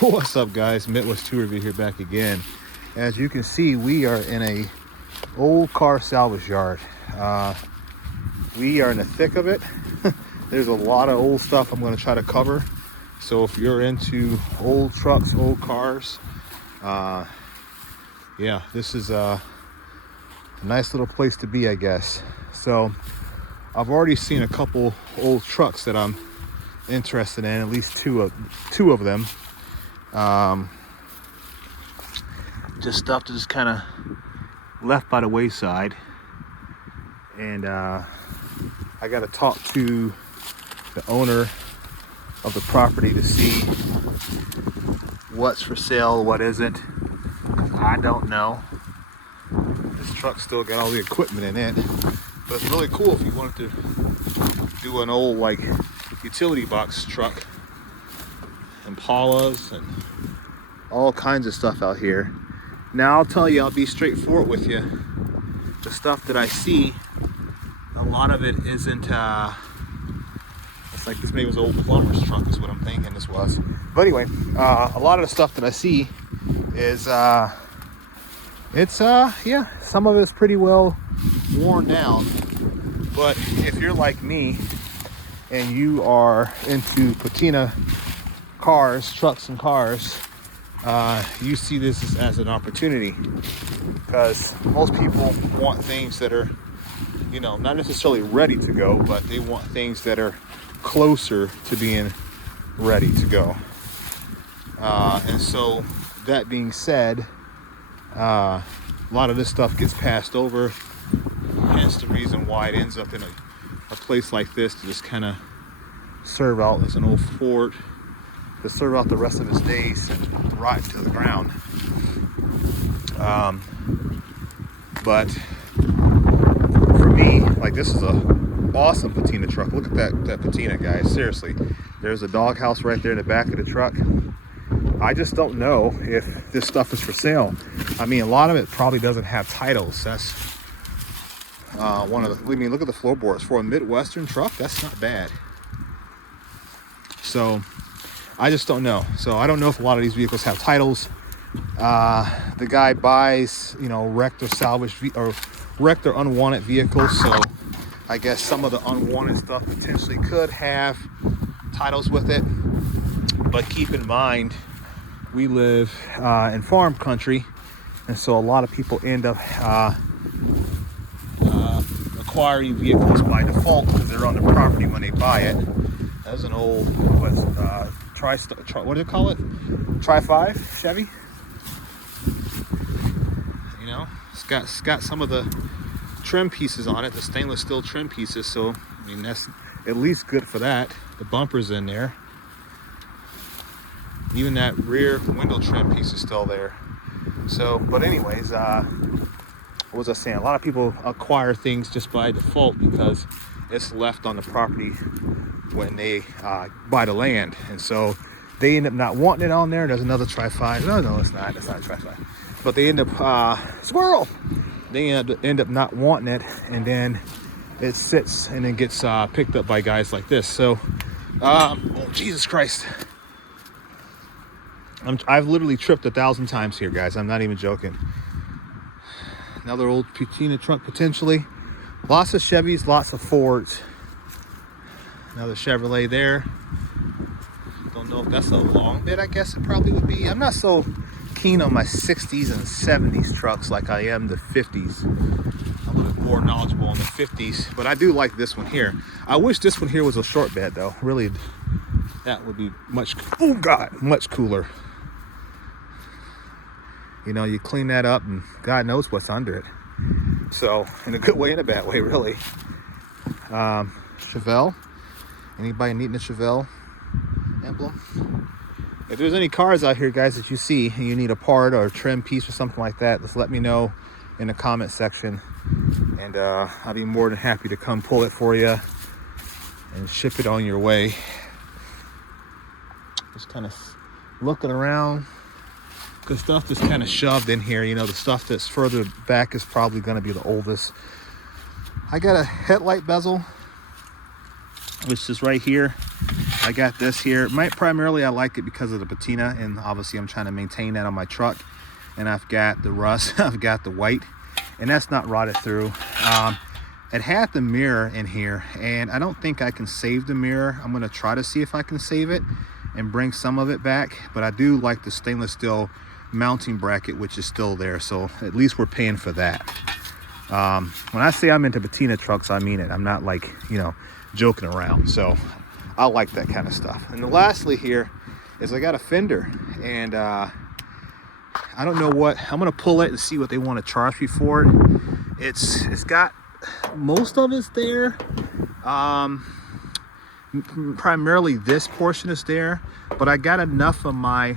What's up, guys? Midwest Tour Review here, back again. As you can see, we are in a old car salvage yard. We are in the thick of it. There's a lot of old stuff I'm going to try to cover. So if you're into old trucks, old cars, yeah, this is a nice little place to be, I guess. So I've already seen a couple old trucks that I'm interested in, at least two of them. Just stuff that's kind of left by the wayside, and I got to talk to the owner of the property to see what's for sale, what isn't. I don't know. This truck still got all the equipment in it, but it's really cool if you wanted to do an old like utility box truck. Impalas and all kinds of stuff out here. Now I'll tell you, I'll be straightforward with you. The stuff that I see, a lot of it isn't it's like this maybe was an old plumber's truck is what I'm thinking this was. But anyway, a lot of the stuff that I see is yeah, some of it's pretty well worn down. But if you're like me and you are into patina cars, trucks and cars, you see this as an opportunity, because most people want things that are, you know, not necessarily ready to go, but they want things that are closer to being ready to go. And so that being said, a lot of this stuff gets passed over, hence the reason why it ends up in a place like this to just kind of serve out as an old fort, to serve out the rest of his days and rot to the ground. But for me, like, this is a awesome patina truck. Look at that patina, guys. Seriously, there's a doghouse right there in the back of the truck. I just don't know if this stuff is for sale. I mean, a lot of it probably doesn't have titles. That's one of the, I mean, look at the floorboards for a Midwestern truck. That's not bad. So I just don't know. So I don't know if a lot of these vehicles have titles. The guy buys, you know, wrecked or salvaged or wrecked or unwanted vehicles. So I guess some of the unwanted stuff potentially could have titles with it. But keep in mind, we live in farm country, and so a lot of people end up acquiring vehicles by default because they're on the property when they buy it. That's an old what do you call it? Tri-5 Chevy. You know, it's got some of the trim pieces on it, the stainless steel trim pieces. So I mean, that's at least good for that. The bumper's in there. Even that rear window trim piece is still there. So, but anyways, what was I saying? A lot of people acquire things just by default because it's left on the property when they buy the land, and so they end up not wanting it on there. There's another Tri-5. No, it's not. It's not a Tri-5. But they end up squirrel. They end up not wanting it, and then it sits and then gets picked up by guys like this. So, oh Jesus Christ! I've literally tripped 1,000 times here, guys. I'm not even joking. Another old patina truck potentially. Lots of Chevys, lots of Fords. Another Chevrolet there. Don't know if that's a long bit. I guess it probably would be. I'm not so keen on my 60s and 70s trucks like I am the 50s. I'm a little bit more knowledgeable on the 50s, but I do like this one here. I wish this one here was a short bed though. Really, that would be much cooler. You know, you clean that up and God knows what's under it. So, in a good way and a bad way, really. Chevelle. Anybody needing a Chevelle emblem? If there's any cars out here, guys, that you see and you need a part or a trim piece or something like that, just let me know in the comment section. And I'll be more than happy to come pull it for you and ship it on your way. Just kind of looking around. Because stuff that's kind of shoved in here, you know, the stuff that's further back is probably going to be the oldest. I got a headlight bezel, which is right here. I got this here. Primarily I like it because of the patina, and obviously I'm trying to maintain that on my truck. And I've got the rust, I've got the white, and that's not rotted through. It had the mirror in here, and I don't think I can save the mirror. I'm gonna try to see if I can save it and bring some of it back, but I do like the stainless steel mounting bracket, which is still there, so at least we're paying for that. When I say I'm into patina trucks, I mean it. I'm not like, you know, joking around. So I like that kind of stuff. And then lastly here is I got a fender, and I don't know what I'm gonna pull it and see what they want to charge me for it. It's got most of it's there. Primarily this portion is there, but I got enough of my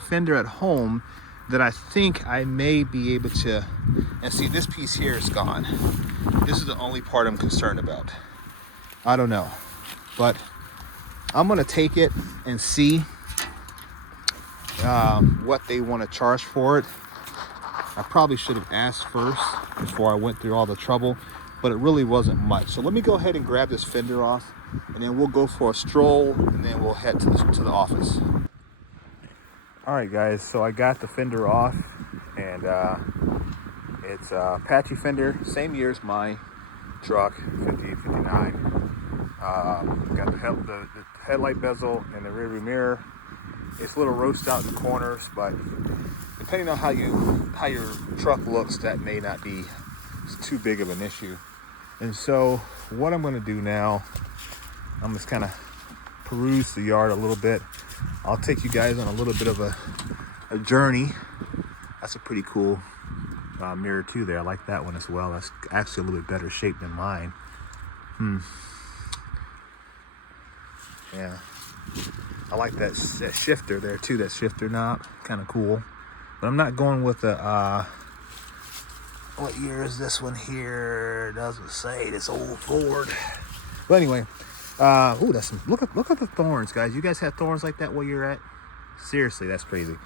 fender at home that I think I may be able to. And see, this piece here is gone. This is the only part I'm concerned about. I don't know, but I'm gonna take it and see what they want to charge for it. I probably should have asked first before I went through all the trouble, but it really wasn't much. So let me go ahead and grab this fender off, and then we'll go for a stroll, and then we'll head to the office. All right, guys, so I got the fender off, and it's a patchy fender, same year as my truck, 5859. Got the headlight bezel and the rearview mirror. It's a little roast out in the corners, but depending on how your truck looks, that may not be too big of an issue. And so what I'm going to do now, I'm just kind of peruse the yard a little bit. I'll take you guys on a little bit of a journey. That's a pretty cool mirror too there. I like that one as well. That's actually a little bit better shape than mine. Yeah, I like that shifter there too, that shifter knob, kind of cool. But I'm not going with the what year is this one here? It doesn't say. This old Ford. But anyway, ooh, that's some, look at the thorns, guys. You guys have thorns like that where you're at? Seriously, that's crazy.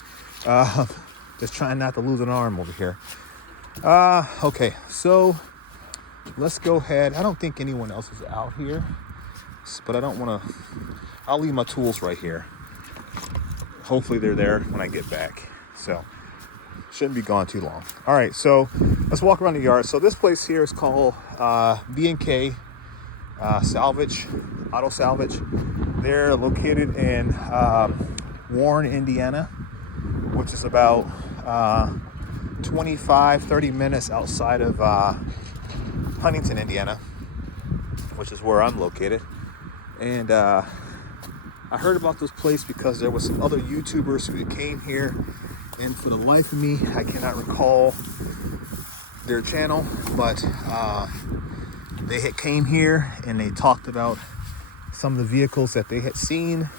Just trying not to lose an arm over here. Okay, so let's go ahead. I don't think anyone else is out here, but I don't want to. I'll leave my tools right here. Hopefully they're there when I get back. So shouldn't be gone too long. All right, so let's walk around the yard. So this place here is called B&K Salvage, Auto Salvage. They're located in Warren, Indiana, which is about 25-30 minutes outside of Huntington, Indiana, which is where I'm located. And I heard about this place because there were some other YouTubers who came here, and for the life of me, I cannot recall their channel, but they had came here and they talked about some of the vehicles that they had seen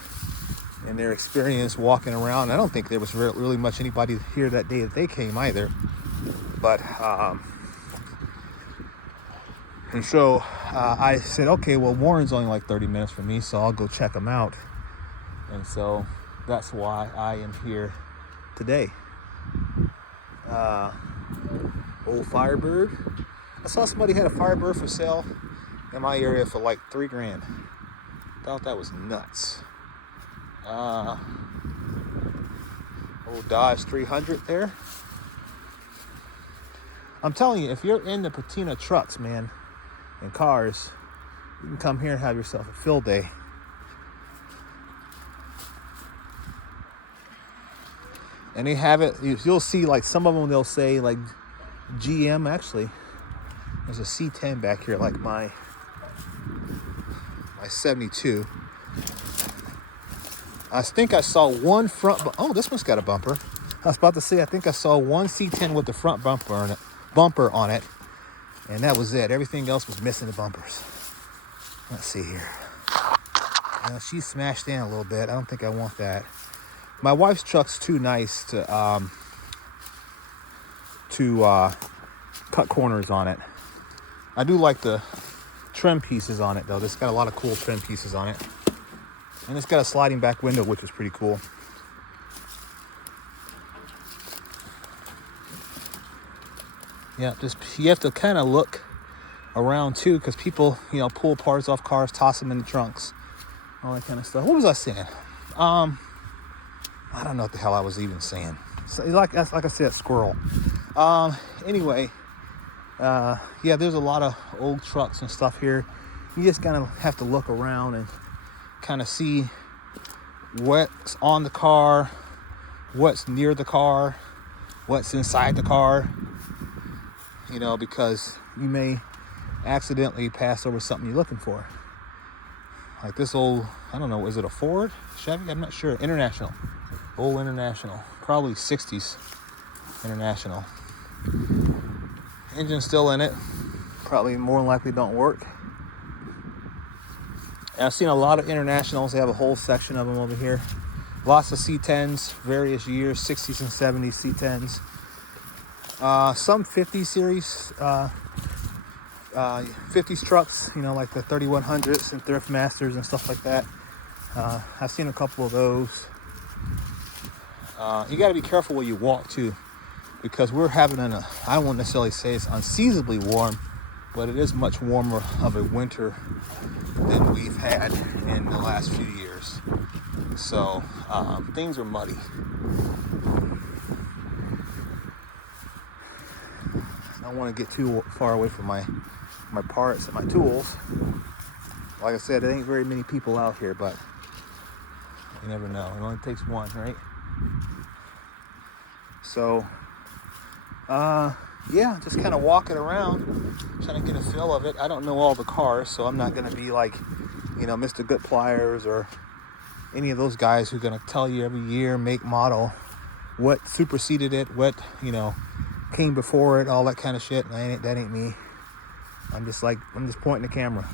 and their experience walking around. I don't think there was really much anybody here that day that they came either, but and so I said, okay, well, Warren's only like 30 minutes from me, so I'll go check them out. And so that's why I am here today. Old Firebird. I saw somebody had a Firebird for sale in my area for like $3,000. Thought that was nuts. Old Dodge 300 there. I'm telling you, if you're into patina trucks, man, and cars, you can come here and have yourself a field day. And they have it, you'll see like some of them, they'll say like GM. Actually, there's a C10 back here, like my 72. I think I saw one front, oh, this one's got a bumper. I was about to say, I think I saw one C10 with the front bumper on it, and that was it. Everything else was missing the bumpers. Let's see here. She's smashed in a little bit. I don't think I want that. My wife's truck's too nice to cut corners on it. I do like the trim pieces on it, though. It's got a lot of cool trim pieces on it. And it's got a sliding back window, which is pretty cool. Yeah, just you have to kind of look around too, because people, pull parts off cars, toss them in the trunks. all that kind of stuff. What was I saying? I don't know what the hell I was even saying. So like I said, squirrel. Anyway, yeah, there's a lot of old trucks and stuff here. You just kind of have to look around and kind of see what's on the car, what's near the car, what's inside the car, you know, because you may accidentally pass over something you're looking for. Like this old, I don't know, is it a Ford? Chevy? I'm not sure. International. Old International. Probably 60s International. Engine's still in it. Probably more than likely don't work. And I've seen a lot of Internationals. They have a whole section of them over here. Lots of C10s, various years, 60s and 70s C10s. Some 50 series, 50s trucks, you know, like the 3100s and Thrift Masters and stuff like that. I've seen a couple of those. You got to be careful where you walk too, because we're having I won't necessarily say it's unseasonably warm, but it is much warmer of a winter than we've had in the last few years. So things are muddy. I don't want to get too far away from my parts and my tools. Like I said, there ain't very many people out here, but you never know. It only takes one, right? So, yeah, just kind of walking around, trying to get a feel of it. I don't know all the cars, so I'm not going to be like, you know, Mr. Good Pliers or any of those guys who are going to tell you every year, make, model, what superseded it, what, you know, came before it, all that kind of shit. That ain't me. I'm just pointing the camera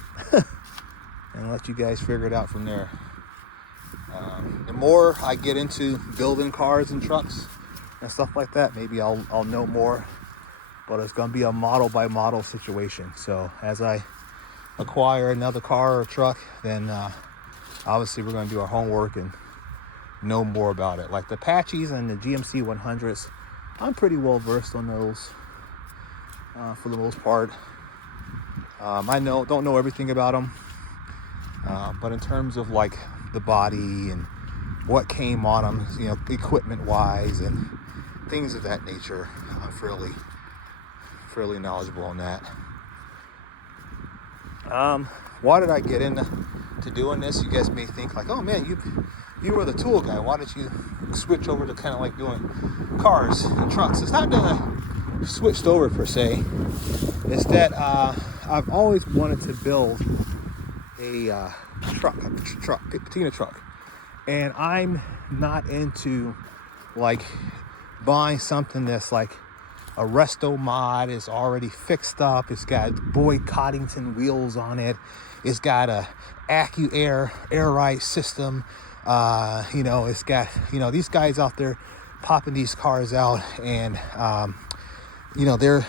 and let you guys figure it out from there. The more I get into building cars and trucks and stuff like that, maybe I'll know more, but it's going to be a model by model situation. So as I acquire another car or truck, then obviously we're going to do our homework and know more about it. Like the Apaches and the GMC 100s, I'm pretty well versed on those for the most part. I don't know everything about them, but in terms of like the body and what came on them, you know, equipment wise and things of that nature, I'm fairly knowledgeable on that. Why did I get into doing this? You guys may think like, oh man, you were the tool guy. Why did you switch over to kind of like doing cars and trucks? It's not that I switched over per se. It's that I've always wanted to build a Patina truck, and I'm not into like buying something that's like a resto mod, is already fixed up, it's got Boyd Coddington wheels on it, it's got a AccuAir air ride system, you know, it's got, you know, these guys out there popping these cars out, and you know, they're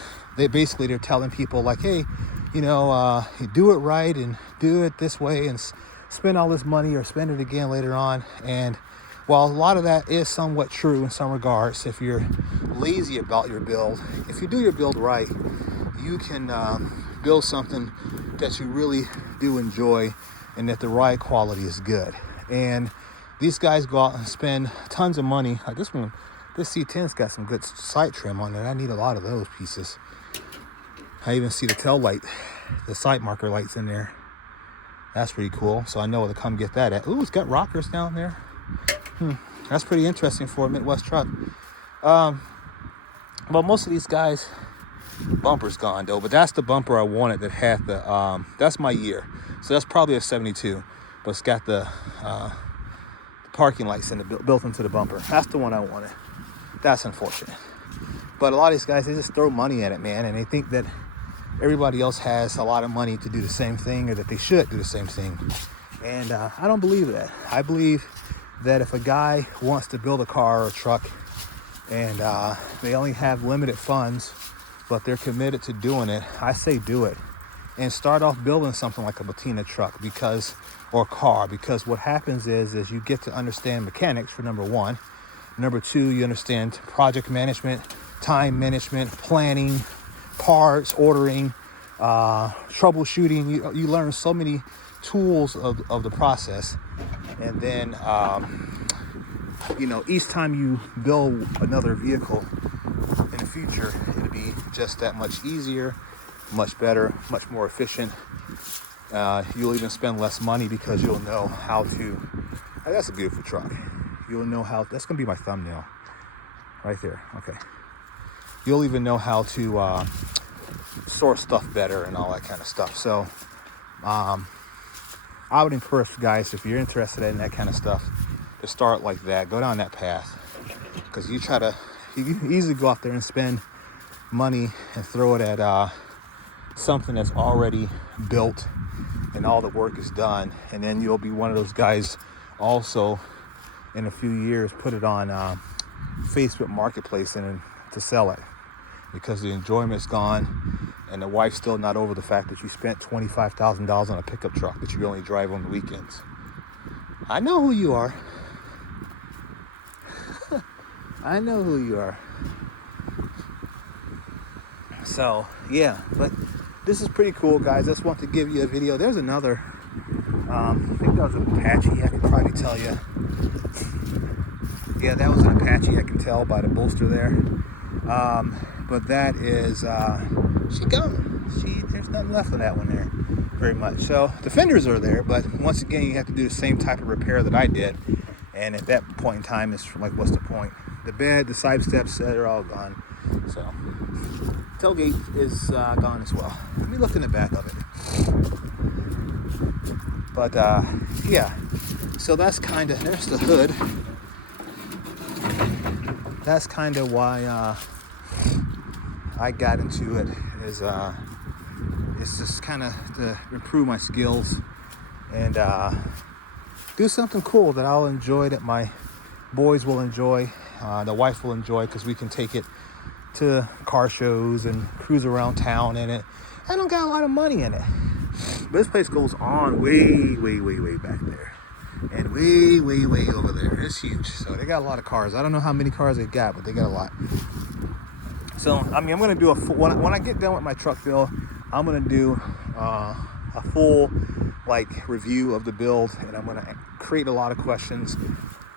telling people like, hey, you know, you do it right and do it this way and spend all this money or spend it again later on. And while a lot of that is somewhat true in some regards, if you're lazy about your build, if you do your build right, you can build something that you really do enjoy and that the ride quality is good. And these guys go out and spend tons of money. Like this one, this C10's got some good sight trim on it. I need a lot of those pieces. I even see the tail light, the sight marker lights in there. That's pretty cool. So I know where to come get that at. Ooh, it's got rockers down there. That's pretty interesting for a Midwest truck. But most of these guys, bumper's gone though. But that's the bumper I wanted that had the, that's my year. So that's probably a 72. But it's got the parking lights built into the bumper. That's the one I wanted. That's unfortunate. But a lot of these guys, they just throw money at it, man. And they think that everybody else has a lot of money to do the same thing, or that they should do the same thing. And I don't believe that. I believe that if a guy wants to build a car or a truck and they only have limited funds, but they're committed to doing it, I say do it. And start off building something like a Patina truck or car, because what happens is you get to understand mechanics, for number one. Number two, you understand project management, time management, planning, parts, ordering, troubleshooting. You learn so many tools of the process. And then, you know, each time you build another vehicle in the future, it'll be just that much easier, much better, much more efficient. You'll even spend less money because you'll know how to. That's a beautiful truck. You'll know how. That's gonna be my thumbnail, right there. Okay. You'll even know how to source stuff better and all that kind of stuff. So, I would encourage you guys, if you're interested in that kind of stuff, to start like that. Go down that path, because you can easily go out there and spend money and throw it at something that's already built and all the work is done, and then you'll be one of those guys also in a few years put it on Facebook Marketplace and to sell it, because the enjoyment's gone and the wife's still not over the fact that you spent $25,000 on a pickup truck that you only drive on the weekends. I know who you are. I know who you are. So yeah, but this is pretty cool, guys. I just want to give you a video. There's another, I think that was an Apache, I can probably tell you. Yeah, that was an Apache, I can tell by the bolster there. But that is, she gone. There's nothing left of that one there, very much. So the fenders are there, but once again, you have to do the same type of repair that I did. And at that point in time, it's like, what's the point? The bed, the side steps, they're all gone. So tailgate is gone as well. Let me look in the back of it. But yeah, so that's kind of, there's the hood. That's kind of why I got into it, is it's just kind of to improve my skills and do something cool that I'll enjoy, that my boys will enjoy, the wife will enjoy, because we can take it to car shows and cruise around town in it. I don't got a lot of money in it, but this place goes on way back there and way over there. It's huge. So they got a lot of cars. I don't know how many cars they got, but they got a lot. So I mean, I'm gonna do when I get done with my truck build, I'm gonna do a full review of the build, and I'm gonna create a lot of questions.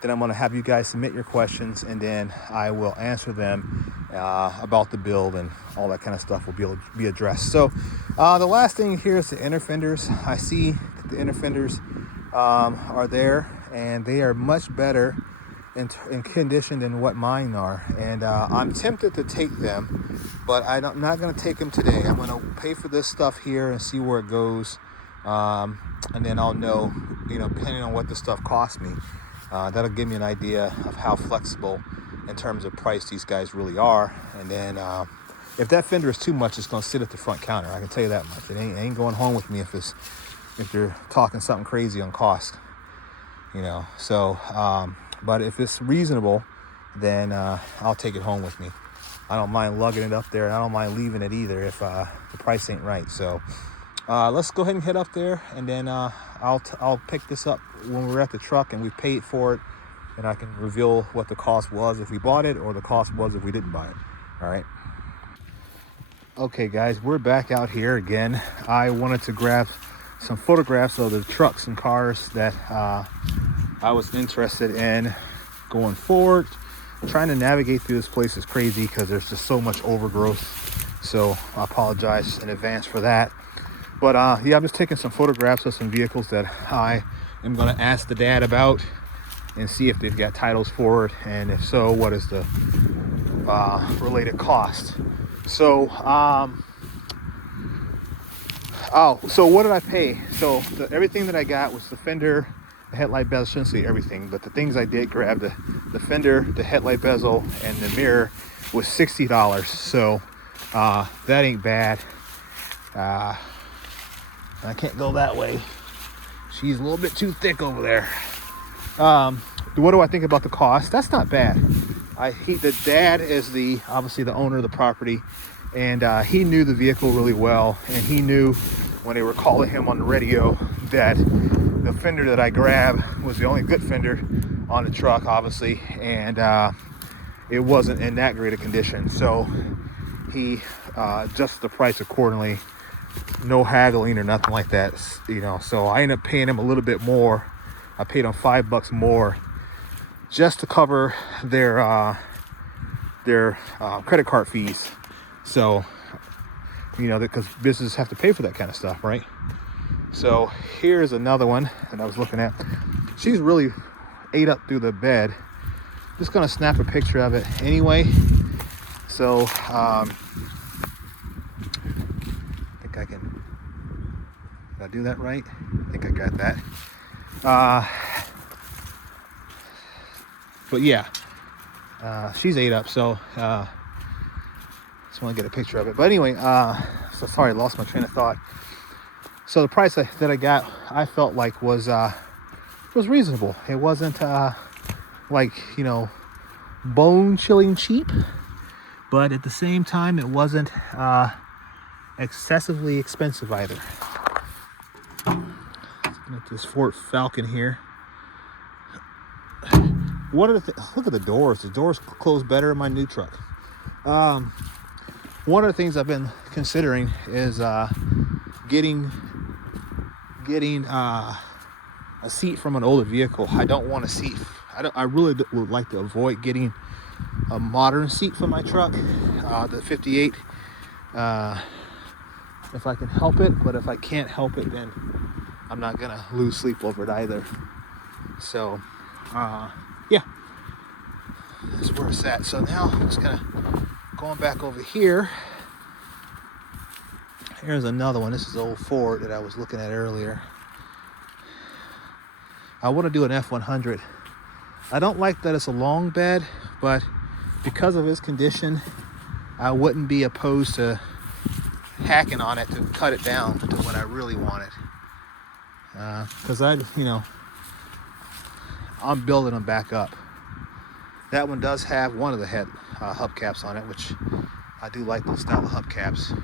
Then I'm gonna have you guys submit your questions, and then I will answer them about the build, and all that kind of stuff will be addressed. So the last thing here is the inner fenders. I see that the inner fenders are there, and they are much better in condition than what mine are, and I'm tempted to take them, but I'm not going to take them today. I'm going to pay for this stuff here and see where it goes, and then I'll know, depending on what the stuff costs me, that'll give me an idea of how flexible in terms of price these guys really are. And then if that fender is too much, it's going to sit at the front counter. I can tell you that much. It ain't going home with me if you're talking something crazy on cost, so but if it's reasonable, then I'll take it home with me. I don't mind lugging it up there, and I don't mind leaving it either if the price ain't right. So let's go ahead and head up there, and then I'll pick this up when we're at the truck and we paid for it, and I can reveal what the cost was if we bought it, or the cost was if we didn't buy it. All right. Okay, guys, we're back out here again. I wanted to grab some photographs of the trucks and cars that I was interested in going forward. Trying to navigate through this place is crazy because there's just so much overgrowth. So I apologize in advance for that. But yeah, I'm just taking some photographs of some vehicles that I am going to ask the dad about and see if they've got titles for it, and if so, what is the related cost. So so what did I pay? So everything that I got was the fender, the headlight bezel. I shouldn't say everything, but the things I did grab, the fender, the headlight bezel, and the mirror was $60. So that ain't bad. I can't go that way. She's a little bit too thick over there. What do I think about the cost? That's not bad. The dad is obviously the owner of the property, and he knew the vehicle really well, and he knew when they were calling him on the radio that the fender that I grabbed was the only good fender on the truck, obviously, and it wasn't in that great a condition. So he adjusted the price accordingly no haggling or nothing like that, you know. So I ended up paying him a little bit more. I paid him $5 more just to cover their credit card fees. So, you know, because businesses have to pay for that kind of stuff, right? So here's another one that I was looking at. She's really ate up through the bed. Just gonna snap a picture of it anyway. So I think I can. Did I do that right? I think I got that. But yeah, she's ate up. So just want to get a picture of it. But anyway, so sorry, I lost my train of thought. So the price that I got, I felt like was reasonable. It wasn't like, you know, bone-chilling cheap, but at the same time, it wasn't excessively expensive either. Got this Ford Falcon here. One of the look at the doors. The doors close better in my new truck. One of the things I've been considering is getting a seat from an older vehicle. I don't want a seat. I really would like to avoid getting a modern seat for my truck, the 58. If I can help it, but if I can't help it, then I'm not gonna lose sleep over it either. So, yeah, that's where it's at. So now I'm just going back over here. Here's another one. This is the old Ford that I was looking at earlier. I want to do an F100. I don't like that it's a long bed, but because of its condition, I wouldn't be opposed to hacking on it to cut it down to what I really wanted. Because I'm building them back up. That one does have one of the head hubcaps on it, which I do like those style of hubcaps.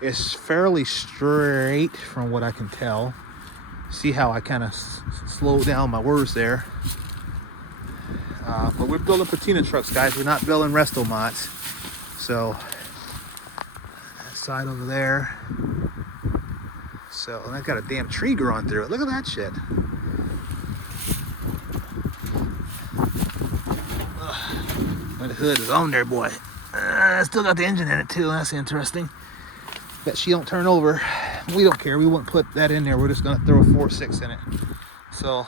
It's fairly straight from what I can tell. See how I kind of slowed down my words there. But we're building Patina trucks, guys. We're not building resto mods. So that side over there. So, and I got a damn tree growing through it. Look at that shit. And the hood is on there, boy. Still got the engine in it too. That's interesting. Bet she don't turn over. We don't care. We won't put that in there. We're just gonna throw a 4.6 in it. So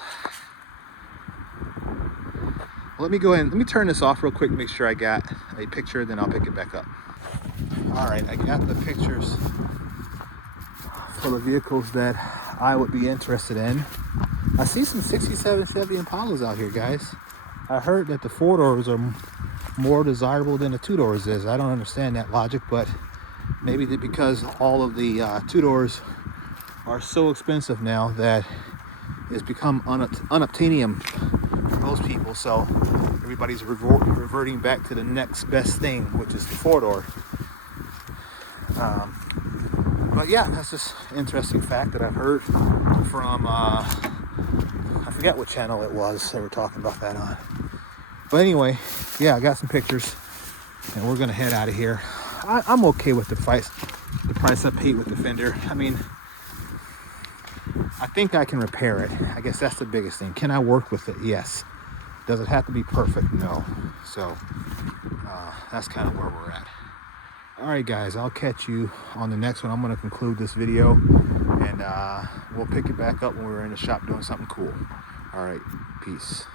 let me go ahead. Let me turn this off real quick to make sure I got a picture. Then I'll pick it back up. All right, I got the pictures for the vehicles that I would be interested in. I see some 67 Chevy Impalas out here, guys. I heard that the 4-doors are more desirable than the 2-doors is. I don't understand that logic, but maybe because all of the 2-doors are so expensive now that it's become unobtainium for most people. So everybody's reverting back to the next best thing, which is the 4-door. But yeah, that's just an interesting fact that I've heard from, I forget what channel it was they were talking about that on. But anyway, yeah, I got some pictures and we're gonna head out of here. I'm okay with the price I paid with the fender. I mean, I think I can repair it. I guess that's the biggest thing. Can I work with it? Yes. Does it have to be perfect? No. So that's kind of where we're at. All right, guys, I'll catch you on the next one. I'm going to conclude this video, and we'll pick it back up when we're in the shop doing something cool. All right, peace.